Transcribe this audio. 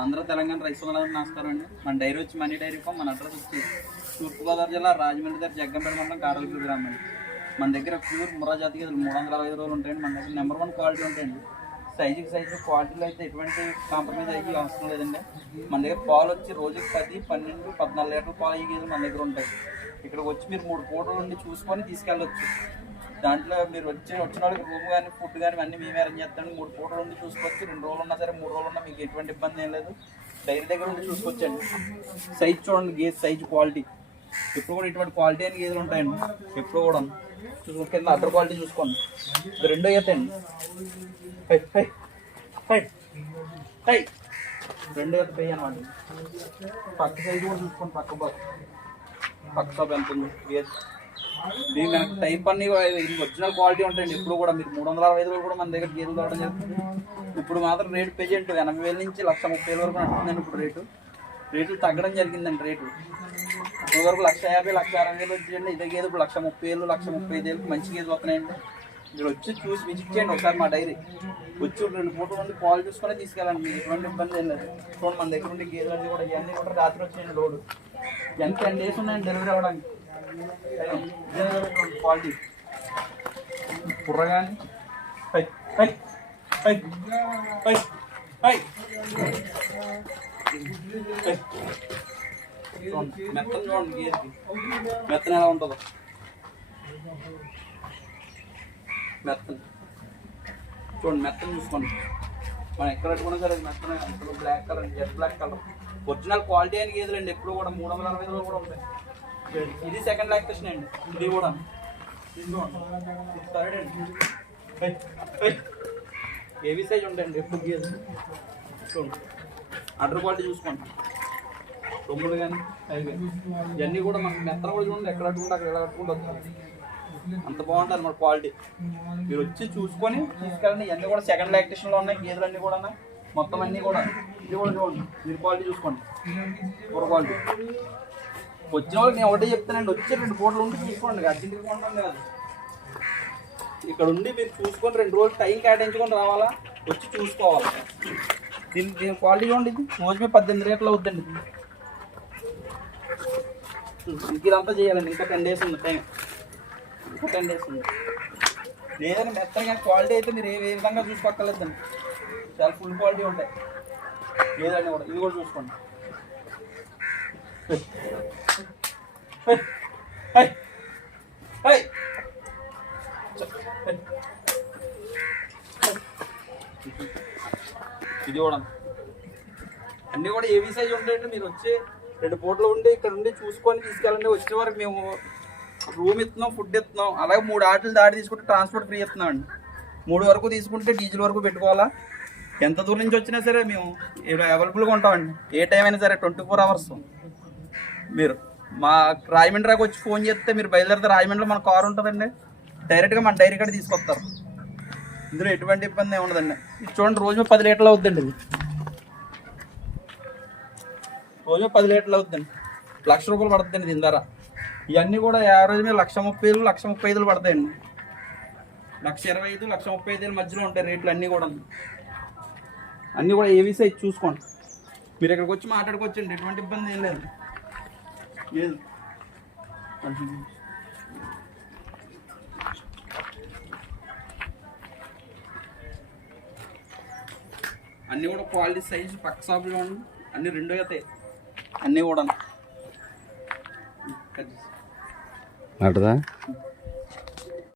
ఆంధ్ర తెలంగాణ రైతు సోదరులకు నమస్కారం అండి. మన డైరీ వచ్చి మనీ డైరీ ఫామ్. మన అడ్రస్ వచ్చి తూర్పుగోదావరి జిల్లా రాజమండ్రి దగ్గర జగ్గంపేట మండలం కారలపూడి గ్రామం అండి. మన దగ్గర ప్యూర్ ముర్రా జాతి గేదెలు 365 రోజులు ఉంటాయండి. మన దగ్గర నెంబర్ 1 క్వాలిటీ ఉంటాయండి. సైజు క్వాలిటీలో అయితే ఎటువంటి కాంప్రమైజ్ అయ్యి అవసరం లేదండి. మన దగ్గర పాలు వచ్చి రోజుకి 10, 12, 14 లీటర్ల పాలు అయ్యి గేదెలు మన దగ్గర ఉంటాయి. ఇక్కడికి వచ్చి మీరు 3 పూటల నుండి చూసుకొని తీసుకెళ్ళవచ్చు. దాంట్లో మీరు వచ్చిన వాళ్ళకి రూమ్ కానీ ఫుడ్ కానీ అన్నీ మేము అరేంజ్ చేస్తాను. 3 పూటల నుండి చూసుకోవచ్చు. 2 రోజులు ఉన్నా సరే 3 రోజులు ఉన్నా మీకు ఎటువంటి ఇబ్బంది ఏం లేదు. డైరీ దగ్గర నుండి చూసుకోవచ్చండి. సైజ్ చూడండి, గేదె సైజు క్వాలిటీ ఎప్పుడు కూడా ఇటువంటి క్వాలిటీ అయిన గేదెలు ఉంటాయండి. ఎప్పుడు కూడా కింద అదర్ క్వాలిటీ చూసుకోండి. ఇది రెండో అవుతాయండి. రెండో అవుతా పై అనమాట. పక్క సైజు కూడా చూసుకోండి. పక్క షాప్ ఎంత ఉంది గేదె. దీని మనకు టైప్ అన్ని ఒరిజినల్ క్వాలిటీ ఉంటాయండి. ఇప్పుడు కూడా మీరు 365 రోజులు కూడా మన దగ్గర గేదెలు తోవడం జరుగుతుంది. ఇప్పుడు మాత్రం రేటు పెజెంట్ 80,000 నుంచి 1,30,000 వరకు నడుస్తుందండి. ఇప్పుడు రేట్లు తగ్గడం జరిగిందండి. రేటు ఇప్పుడు వరకు 1,50,000, 1,60,000 వచ్చిందండి. ఇదే గేదె ఇప్పుడు 1,30,000, 1,35,000 మంచి గేదెలు వస్తున్నాయండి. మీరు వచ్చి చూసి విజిట్ చేయండి ఒకసారి మా డైరీ. వచ్చి 2 పూటల నుండి పాలు చూసుకొని తీసుకెళ్ళండి. మీకు ఎటువంటి ఇబ్బంది ఏం లేదు. చూడండి మన దగ్గర ఉండే గేదెలన్నీ కూడా ఇవన్నీ కూడా రాత్రి వచ్చేయండి. లోడు ఎంత 10 days ఉన్నాయండి డెలివరీ అవ్వడానికి. క్వాలిటీ కుర్ర కానీ మెత్తను చూడండి. గేదెకి మెత్తన ఎలా ఉంటుందో మెత్తను చూడండి. మెత్తను చూసుకోండి. మనం ఎక్కడ పెట్టుకున్నా సరే మెత్తన black colour, jet black colour original quality అయిన గేదెలు అండి. ఎప్పుడు కూడా 365 రోజులు కూడా ఉంటాయి. ఇది సెకండ్ లాక్టేషన్ అండి. ఇది కూడా థర్డ్ అండి. హెవీ సైజ్ ఉంటాయండి ఎప్పుడు గేదె. చూడండి అడ్డర్ క్వాలిటీ చూసుకోండి. తొమ్మిది కానీ 5 కానీ ఇవన్నీ కూడా మనకి మెత్తన కూడా చూడండి. ఎక్కడ కట్టుకుంటే అక్కడ ఎలా కట్టుకుంటూ వస్తుంది. అంత బాగుంటుంది మన క్వాలిటీ. మీరు వచ్చి చూసుకొని తీసుకెళ్ళండి. ఇవన్నీ కూడా సెకండ్ లాక్టేషన్లో ఉన్నాయి గేదెలు అన్నీ కూడా. మొత్తం అన్నీ కూడా ఇది కూడా చూడండి. మీరు క్వాలిటీ చూసుకోండి. కూర క్వాలిటీ వచ్చిన వాళ్ళకి నేను ఒకటే చెప్తానండి. వచ్చి 2 పూటలు ఉండి చూసుకోండి. అర్జెంట్గా కొంటుంది కాదు. ఇక్కడ ఉండి మీరు చూసుకొని 2 రోజులు టైం కేటాయించుకొని రావాలా. వచ్చి చూసుకోవాలి. దీని క్వాలిటీ చూడండి. ఇది రోజు 18 రేట్లు అవుద్దండి. ఇదంతా చేయాలండి. ఇంకా 10 days ఉంది టైం. ఇంకా 10 days ఉంది. లేదండి మెత్తగా క్వాలిటీ అయితే మీరు ఏ విధంగా చూసుకోక్కర్లేదండి. చాలా ఫుల్ క్వాలిటీ ఉంటాయి లేదండి. కూడా ఇది కూడా చూసుకోండి. ఇది కూడా అన్నీ కూడా ఏవీ సైజ్ ఉంటాయంటే మీరు వచ్చి 2 పూటలు ఉండి ఇక్కడ ఉండి చూసుకొని తీసుకెళ్ళండి. వచ్చే వరకు మేము రూమ్ ఇస్తున్నాం, ఫుడ్ ఇస్తున్నాం. అలాగే 3 ఆటలు దాడి తీసుకుంటే ట్రాన్స్పోర్ట్ ఫ్రీ ఇస్తున్నాం అండి. 3 వరకు తీసుకుంటే డీజిల్ వరకు పెట్టుకోవాలా. ఎంత దూరం నుంచి వచ్చినా సరే మేము అవైలబుల్గా ఉంటామండి. ఏ టైం అయినా సరే 24 hours. మీరు మా రాజమండ్రికి వచ్చి ఫోన్ చేస్తే మీరు బయలుదేరితే రాజమండ్రిలో మన కారు ఉంటుందండి. డైరెక్ట్గా మన డైరీ కాడ తీసుకొస్తారు. ఇందులో ఎటువంటి ఇబ్బంది ఏమి ఉండదండి. ఇది చూడండి రోజు 10 లీటర్లు అవుతుందండి. ఇది రోజు 10 లీటర్లు అవుతుందండి. ₹1,00,000 పడుతుందండి దీని ధర. ఇవన్నీ కూడా యావరేజ్ మీద 1,30,000, 1,35,000 పడతాయండి. 1,25,000, 1,35,000 మధ్యలో ఉంటాయి రేట్లు అన్నీ కూడా. అన్నీ కూడా ఏవీ సైజ్ చూసుకోండి. మీరు ఇక్కడికి వచ్చి మాట్లాడుకోవచ్చండి. ఎటువంటి ఇబ్బంది ఏం లేదు. అన్నీ కూడా క్వాలిటీ సైజు పక్క షాపులో ఉండి అన్నీ 2 అవుతాయి. అన్నీ కూడా